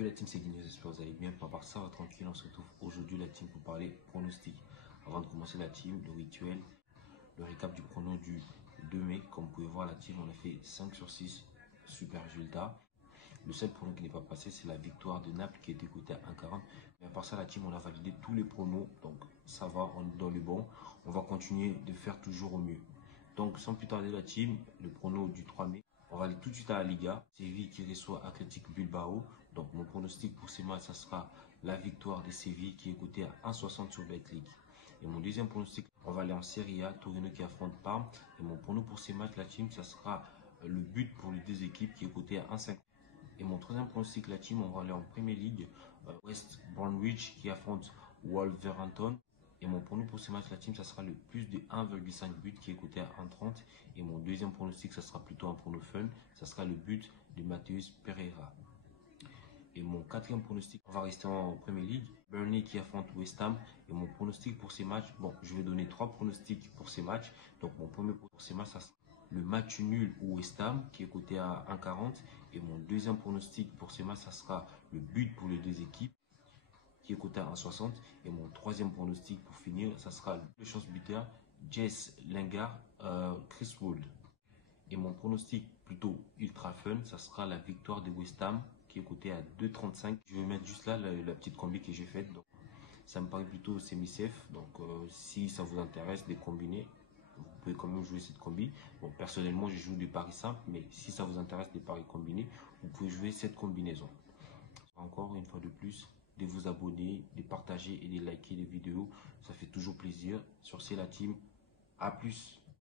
Salut la team, c'est Guigno, j'espère que vous allez bien. Pour part ça va tranquille, on se retrouve aujourd'hui la team pour parler pronostic. Avant de commencer la team, le rituel, le récap du prono du 2 mai. Comme vous pouvez voir la team, on a fait 5 sur 6, super résultat. Le seul prono qui n'est pas passé, c'est la victoire de Naples qui était cotée à 1,40. Mais à part ça, la team, on a validé tous les pronos, donc ça va, on est dans le bon. On va continuer de faire toujours au mieux. Donc sans plus tarder la team, le prono du 3 mai. On va aller tout de suite à la Liga. Séville qui reçoit Athletic Bilbao. Donc mon pronostic pour ces matchs, ça sera la victoire de Séville qui est cotée à 1,60 sur Betclic. Et mon deuxième pronostic, on va aller en Serie A, Torino qui affronte Parme. Et mon prono pour ces matchs, la team, ça sera le but pour les deux équipes qui est coté à 1,50. Et mon troisième pronostic, la team, on va aller en Premier League, West Bromwich qui affronte Wolverhampton. Et mon prono pour ce match, la team, ça sera le plus de 1,5 but qui est coté à 1,30. Et mon deuxième pronostic, ça sera plutôt un prono fun, ça sera le but de Matheus Pereira. Et mon quatrième pronostic, on va rester en Premier League, Burnley qui affronte West Ham. Et mon pronostic pour ces matchs, bon, je vais donner 3 pronostics pour ces matchs. Donc mon premier pour ces matchs, ça sera le match nul ou West Ham qui est coté à 1,40. Et mon deuxième pronostic pour ces matchs, ça sera le but pour les deux équipes qui est coté à 1,60. Et mon troisième pronostic pour finir, ça sera le chance buteur, Jess Lingard, Chris Wood. Et mon pronostic plutôt ultra fun, ça sera la victoire de West Ham qui est coté à 2,35. Je vais mettre juste là la petite combi que j'ai faite. Donc, ça me paraît plutôt semi-safe. Donc si ça vous intéresse de combiner, vous pouvez quand même jouer cette combi. Bon, personnellement, je joue des paris simples, mais si ça vous intéresse des paris combinés, vous pouvez jouer cette combinaison. Encore une fois de plus, de vous abonner, de partager et de liker les vidéos. Ça fait toujours plaisir. Sur ce, la team, à plus.